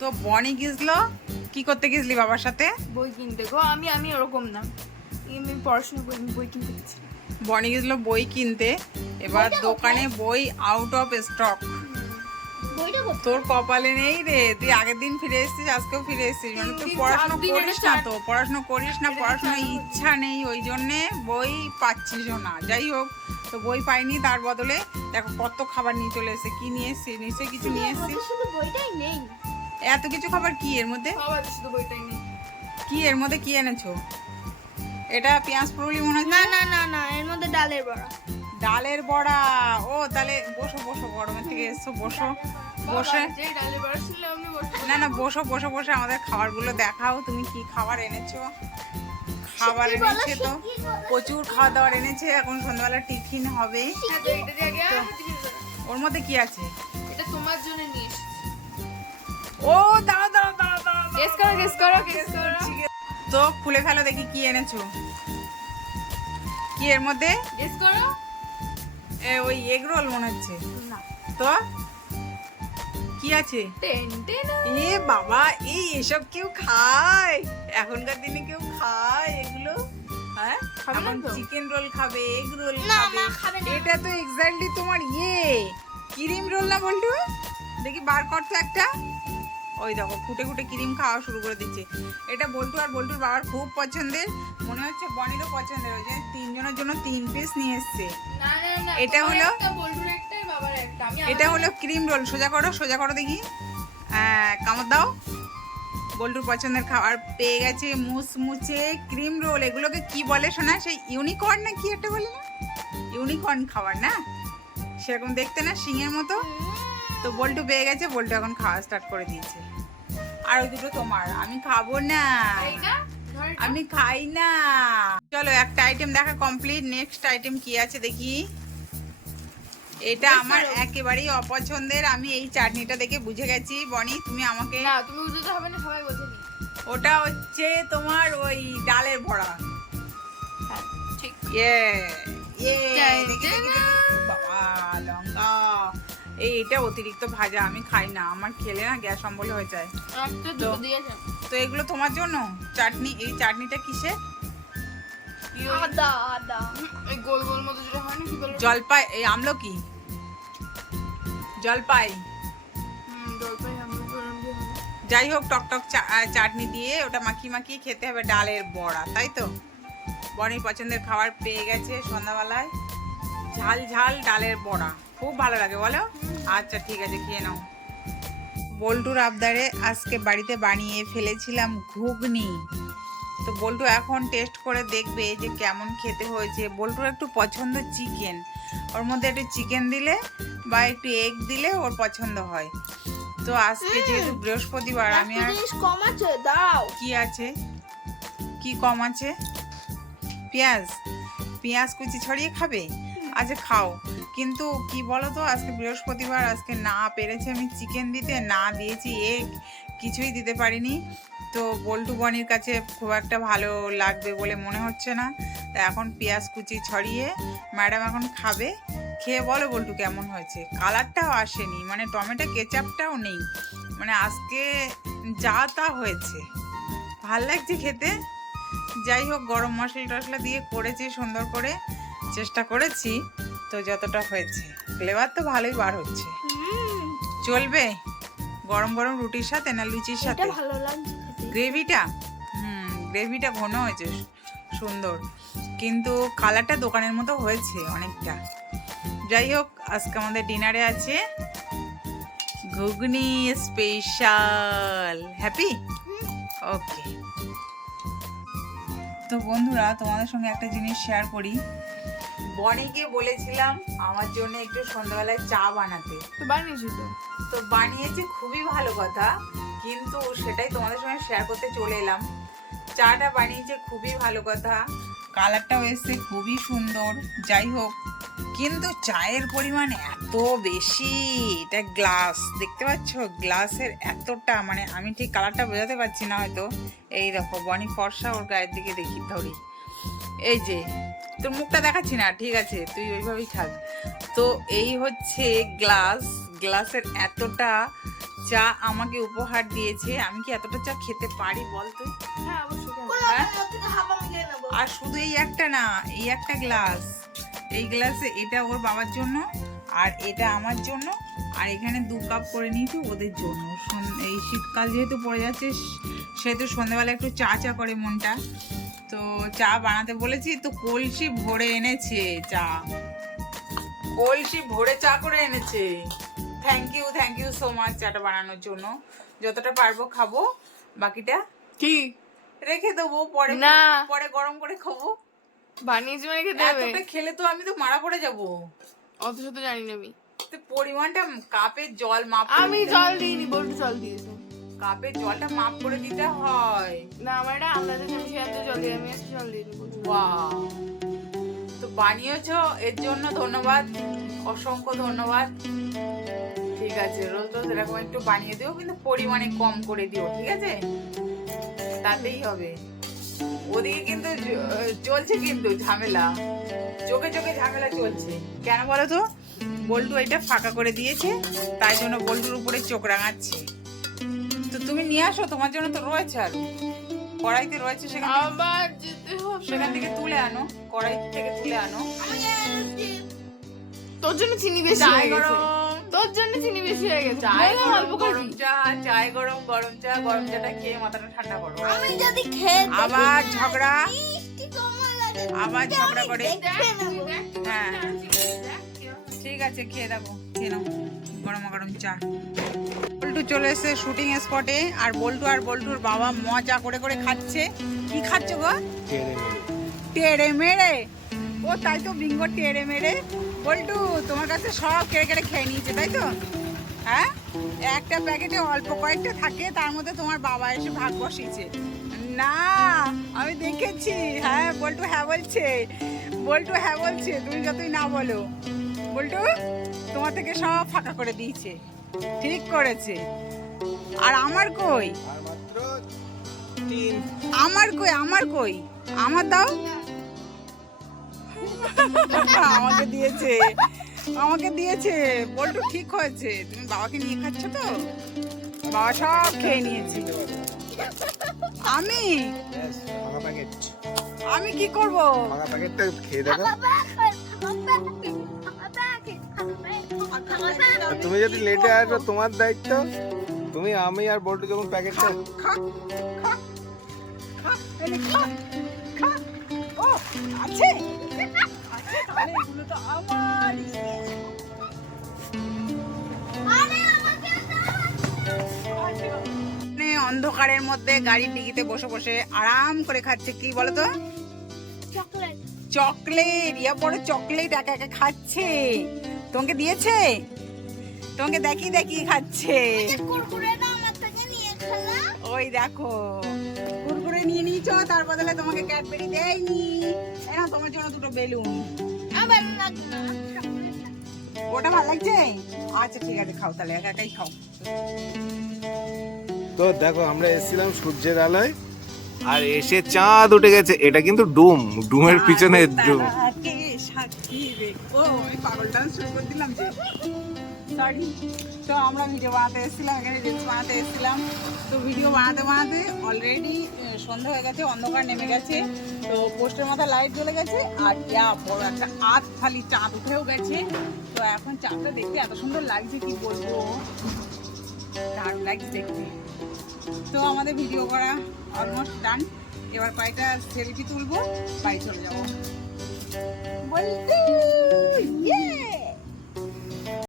তো বনি গিয়েছিল কি করতে গেছলি বাবার সাথে? বই কিনতে গো আমি আমি ওরকম না। আমি পড়াশোনা করি আমি বই কিনতে গেছি। বনি গেছিল বই কিনতে এবার দোকানে বই আউট অফ স্টক তোর কপালে নেই রে তুই আগের দিন ফিরে এসেছিস আজকেও ফিরে এসেছিস। মানে তুই পড়াশোনা করিস না তো পড়াশোনা করিস না পড়াশোনার ইচ্ছা নেই ওই জন্যে বই পাচ্ছিসও না। যাই হোক তো বই পাইনি তার বদলে দেখো কত খাবার নিয়ে চলে এসেছে কি নিয়ে এসেছিস নিশ্চয়ই কিছু নিয়ে এসেছিস শুধু বইটাই নেই। এত কিছু খাবার কি এর মধ্যে? কি এর মধ্যে কি এনেছো? এটা পেঁয়াজ পুরুলি মনে হচ্ছে না না? না না এর মধ্যে ডালের বড়া। ডালের বড়া। ও তাহলে বসো বসো গরমের থেকে এসছো বসো। বসে। না না বসো বসে বসে আমাদের খাবারগুলো দেখাও তুমি কি খাবার এনেছো? খাবার এনেছে তো। প্রচুর খাওয়া দাওয়ার এনেছে এখন সন্ধ্যাবেলা টিফিন হবে। হ্যাঁ। ওর মধ্যে কি আছে? এটা তোমার জন্য নিয়ে ও দাঁড়া দাঁড়া দাঁড়া দাঁড়া গেস করো গেস করো গেস করো। তো খুলে ফেলো দেখি কি এনেছো। কি এর মধ্যে? গেস করো। এ, ওই এগ রোল মনে হচ্ছে। না। তো? কি আছে? এ বাবা এই এসব কেউ খায়। এখনকার দিনে কেউ খায় এগুলো। হ্যাঁ? চিকেন রোল খাবে এগ রোল খাবে। এটা তো এক্স্যাক্টলি তোমার ইয়ে। ক্রিম রোল না বলটু? দেখি বার করতো একটা। ওই দেখো ফুটে ফুটে ক্রিম খাওয়া শুরু করে দিচ্ছে। এটা বল্টু আর বল্টুর বাবার খুব পছন্দের। মনে হচ্ছে বনিরও পছন্দের ওই যে তিনজনের জন্য তিন পিস নিয়ে এসছে। এটা হলো? এটা হলো ক্রিম রোল সোজা করো সোজা করো দেখি। কামড় দাও। বল্টুর পছন্দের খাবার পেয়ে গেছে মুচমুচে ক্রিম রোল এগুলোকে কি বলে শোনা সেই ইউনিকর্ন না কি একটা বলে না? ইউনিকর্ন খাবার না? সেরকম দেখতে না শিঙের মতো? তো বল্টু পেয়ে গেছে বল্টু এখন খাওয়া স্টার্ট করে দিয়েছে। আর ওই দুটো তোমার। আমি খাব না। আমি খাই না। চলো একটা আইটেম দেখা কমপ্লিট নেক্সট আইটেম কি আছে দেখি? এটা আমার একেবারেই অপছন্দের। আমি এই চাটনিটা দেখে বুঝে গেছি। বনি তুমি আমাকে না তুমি বুঝতে হবে না সবাই ওটা হচ্ছে তোমার ওই ডালের বড়া। হ্যাঁ ঠিক। ইয়ে ইয়ে দেখি, দেখি। বাবা লঙ্কা। এই এটা অতিরিক্ত ভাজা আমি খাই না। আমার খেলে না গ্যাস অম্বল হয়ে যায়। তো এগুলো তোমার জন্য? চাটনি এই চাটনিটা কিসে? কি জলপাই এই আমলকি জলপাই। যাই হোক টক টক চা- চাটনি দিয়ে ওটা মাখিয়ে মাখিয়ে খেতে হবে ডালের বড়া তাই তো? বনির পছন্দের খাবার পেয়ে গেছে সন্ধ্যাবেলায়। ঝাল ঝাল ডালের বড়া। খুব ভালো লাগে বলো? আচ্ছা ঠিক আছে খেয়ে নাও। বল্টুর আবদারে আজকে বাড়িতে বানিয়ে ফেলেছিলাম ঘুগনি। তো বল্টু এখন টেস্ট করে দেখবে যে কেমন খেতে হয়েছে। বল্টুর একটু পছন্দ চিকেন ওর মধ্যে একটু চিকেন দিলে বা একটু এগ দিলে ওর পছন্দ হয়। তো আজকে যেহেতু বৃহস্পতিবার আমি আর কম আছে দাও। কি আছে? কি কম আছে? পেঁয়াজ। পেঁয়াজ কুচি ছড়িয়ে খাবে? আচ্ছা খাও। কিন্তু কি বলো তো আজকে বৃহস্পতিবার, আজকে না পেরেছি আমি চিকেন দিতে, না দিয়েছি এগ কিছুই দিতে পারিনি। তো বল্টু বনির কাছে খুব একটা ভালো লাগবে বলে মনে হচ্ছে না। তা এখন পেঁয়াজ কুচি ছড়িয়ে ম্যাডাম এখন খাবে। খেয়ে বলো বল্টু কেমন হয়েছে? কালারটাও আসেনি মানে টমেটো কেচাপটাও নেই। মানে আজকে যা তা হয়েছে। ভালো লাগছে খেতে? যাই হোক, গরম মশলা টশলা দিয়ে করেছি, সুন্দর করে। চেষ্টা করেছি। তো যতটা হয়েছে। ফ্লেভার তো ভালোই বার হচ্ছে। চলবে? গরম গরম রুটির সাথে না লুচির সাথে? ভালো লাগছে গ্রেভিটা? হুম গ্রেভিটা ঘন হয়েছে সুন্দর। কিন্তু কালারটা দোকানের মতো হয়েছে অনেকটা। যাই হোক আজকে আমাদের ডিনারে আছে ঘুগনি স্পেশাল হ্যাপি ওকে তো বন্ধুরা তোমাদের সঙ্গে একটা জিনিস শেয়ার করি। বনিকে বলেছিলাম আমার জন্য একটু সন্ধ্যাবেলায় চা বানাতে। তো বানিয়েছি তো? তো বানিয়েছে খুবই ভালো কথা। কিন্তু সেটাই তোমাদের সঙ্গে শেয়ার করতে চলে এলাম। চাটা বানিয়েছে খুবই ভালো কথা। কালারটাও এসছে খুবই সুন্দর। যাই হোক কিন্তু চায়ের পরিমাণ এত বেশি। এটা গ্লাস দেখতে পাচ্ছ? গ্লাসের এতটা মানে আমি ঠিক কালারটা বোঝাতে পারছি না হয়তো। এই দেখো বনি ফর্সা ওর গায়ের দিকে দেখি ধরি। এই যে তোর মুখটা দেখাচ্ছি না? ঠিক আছে তুই ওইভাবেই থাক। তো এই হচ্ছে গ্লাস গ্লাসের এতটা চা আমাকে উপহার দিয়েছে। আমি কি এতটা চা খেতে পারি বল তুই? হ্যাঁ কেন? হ্যাঁ? আর শুধু এই একটা না এই একটা গ্লাস এই গ্লাসে এটা ওর বাবার জন্য আর এটা আমার জন্য আর এখানে দু কাপ করে নিয়েছি ওদের জন্য। এই শীতকাল যেহেতু পড়ে যাচ্ছে সেহেতু সন্ধ্যাবেলা একটু চা চা করে মনটা। তো চা বানাতে বলেছি তো কলসি ভরে এনেছে চা। কলসি ভরে চা করে এনেছে। Thank you thank you so much চাটা বানানোর জন্য। যতটা পারব খাব বাকিটা কি? রেখে দেবো পরে না। পরে গরম করে খাব। বানিয়ে মানে খেতে হবে এতটা খেলে তো আমি তো মারা পড়ে যাব। অত শত জানি না আমি। তো পরিমাণটা কাপের জল মাপ আমি জল দিইনি বল্টু জল দিয়েছে। কাপের জলটা মাপ করে দিতে হয়। না আমার এটা আন্দাজে সেখানে জল দিই আমি জল ওয়াও তো বানিয়েছো এর জন্য ধন্যবাদ অসংখ্য ধন্যবাদ। ঠিক আছে রোজ রোজ এরকম একটু বানিয়ে দিও কিন্তু পরিমাণে কম করে দিও ঠিক আছে? তাতেই হবে। ওদিকে কিন্তু চলছে কিন্তু ঝামেলা। চোখে চোখে ঝামেলা চলছে। কেন বলো তো? বল্টু এটা ফাঁকা করে দিয়েছে তাই জন্য বল্টুর উপরে চোখ রাঙাচ্ছে। তো তুমি নিয়ে আসো তোমার জন্য তো রয়েছে আর কড়াইতে রয়েছে সেখান থেকে- আবার যেতে হবে। সেখান থেকে তুলে আনো কড়াই থেকে তুলে আনো। তোর জন্য চিনি বেশি চায় হয়ে গেছে। গরম। তোর জন্য চিনি বেশি হয়ে গেছে। চায় অল্প গরম। চা চায় গরম গরম চা গরম চাটা খেয়ে মাথাটা ঠান্ডা করো। আমি যদি খেয়ে আবার ঝগড়া মিষ্টি কমা লাগে আবার ঝগড়া করে হ্যাঁ। ঠিক আছে খেয়ে দেখো খেয়ে নাও। গরম গরম চা। বল্টু চলে এসে শুটিং স্পটে আর বল্টু আর বল্টুর বাবা মজা করে করে খাচ্ছে। কি খাচ্ছ গো? টেড়ে মেরে। ও তাই তো বিঙ্গো টেড়ে মেরে। বল্টু তোমার কাছে সব কেড়ে কেড়ে খেয়ে নিয়েছে তাই তো? হ্যাঁ? একটা প্যাকেটে অল্প কয়েকটা থাকে তার মধ্যে তোমার বাবা এসে ভাগ বসিয়েছে। না আমি দেখেছি। হ্যাঁ বল্টু হ্যাঁ বলছে। বল্টু হ্যাঁ বলছে তুমি যতই না বলো। বল্টু তোমার থেকে সব ফাঁকা করে দিয়েছে। ঠিক করেছে। আর আমার কই? আর মাত্র তিন আমার কই আমার কই? আমার দাও। আমাকে দিয়েছে। আমাকে দিয়েছে। বল্টু ঠিক হয়েছে। তুমি বাবাকে নিয়ে খাচ্ছ তো? বাবা সব খেয়ে নিয়েছে। আমি? আমি কি করব? খেয়ে দেখো। আর তুমি যদি লেটে আসো তোমার দায়িত্ব তুমি আমি আর বল্টু যখন প্যাকেটটা খা খা খা এনে খা খা ও আছে। আছে এগুলো তো আমারই। মানে অন্ধকারের মধ্যে গাড়ির ডিগিতে বসে বসে আরাম করে খাচ্ছে কি বলতো? চকলেট। চকলেট ইয়া বড় চকলেট একা একা খাচ্ছে। তোমাকে দিয়েছে? তোমাকে দেখি দেখি খাচ্ছে। কুরকুরেটা আমার থেকে নিয়ে খেলা। ওই দেখো কুরকুরে নিয়ে নিয়েছ তার বদলে তোমাকে ক্যাডবেরি দেয়নি। নাও তোমার জন্য দুটো বেলুন। না। ওটা ভালো লাগছে? আচ্ছা ঠিক আছে খাও তাহলে একা একাই খাও। তো দেখো আমরা এসেছিলাম সূর্যের আলোয় আর এসে চাঁদ উঠে গেছে। এটা কিন্তু ডুম ডুমের পিছনে ডুম। রেখো আমি পাগল শুরু যে। তো আমরা বানাতে এসেছিলাম, এখানে বানাতে এসেছিলাম। তো ভিডিও বানাতে বানাতে অলরেডি হয়ে গেছে, অন্ধকার নেমে গেছে। তো পোস্টের লাইট জ্বলে গেছে, আর একটা খালি চাঁদ উঠেও গেছে। তো এখন চাঁদটা দেখতে এত সুন্দর লাগছে, কি বলব? দেখতে। তো আমাদের ভিডিও করা অলমোস্ট ডান এবার কয়েকটা সেলফি তুলবো, বাড়ি চলে যাব। One, two, yeah!